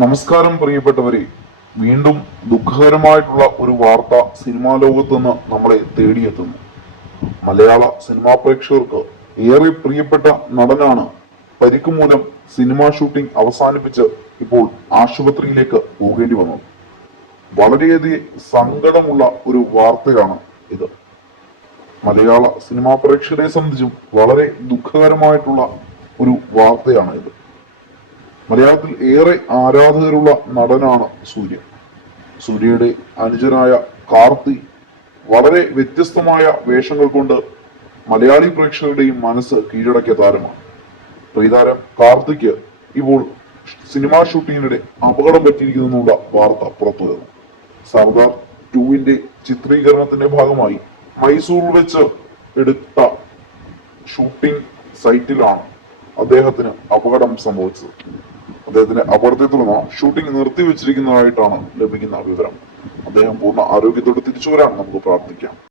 നമസ്കാരം പ്രിയപ്പെട്ടവരെ. വീണ്ടും ദുഃഖകരമായിട്ടുള്ള ഒരു വാർത്ത സിനിമാ ലോകത്ത് നിന്ന് നമ്മളെ തേടിയെത്തുന്നു. മലയാള സിനിമാ പ്രേക്ഷകർക്ക് ഏറെ പ്രിയപ്പെട്ട നടനാണ് പരിക്ക് മൂലം സിനിമാ ഷൂട്ടിംഗ് അവസാനിപ്പിച്ച് ഇപ്പോൾ ആശുപത്രിയിലേക്ക് പോകേണ്ടി വന്നത്. വളരെയധികം സങ്കടമുള്ള ഒരു വാർത്തയാണ് ഇത്. മലയാള സിനിമാ പ്രേക്ഷകരെ സംബന്ധിച്ചും വളരെ ദുഃഖകരമായിട്ടുള്ള ഒരു വാർത്തയാണ് ഇത്. മലയാളത്തിൽ ഏറെ ആരാധകരുള്ള നടനാണ് സൂര്യ. സൂര്യയുടെ അനുജനായ കാർത്തി വളരെ വ്യത്യസ്തമായ വേഷങ്ങൾ കൊണ്ട് മലയാളി പ്രേക്ഷകരുടെയും മനസ്സ് കീഴടക്കിയ താരമാണ്. പ്രീതാരം കാർത്തിക്ക് ഇപ്പോൾ സിനിമാ ഷൂട്ടിങ്ങിനിടെ അപകടം പറ്റിയിരിക്കുന്നുള്ള വാർത്ത പുറത്തു വരുന്നു സർദാർ ടുവിന്റെ ചിത്രീകരണത്തിന്റെ ഭാഗമായി മൈസൂറിൽ വെച്ച് എടുത്ത ഷൂട്ടിംഗ് സൈറ്റിലാണ് അദ്ദേഹത്തിന് അപകടം സംഭവിച്ചത്. അദ്ദേഹത്തിന്റെ അപകടത്തെ തുടർന്ന് ഷൂട്ടിംഗ് നിർത്തിവെച്ചിരിക്കുന്നതായിട്ടാണ് ലഭിക്കുന്ന വിവരം. അദ്ദേഹം പൂർണ ആരോഗ്യത്തോടെ തിരിച്ചു വരാൻ നമുക്ക് പ്രാർത്ഥിക്കാം.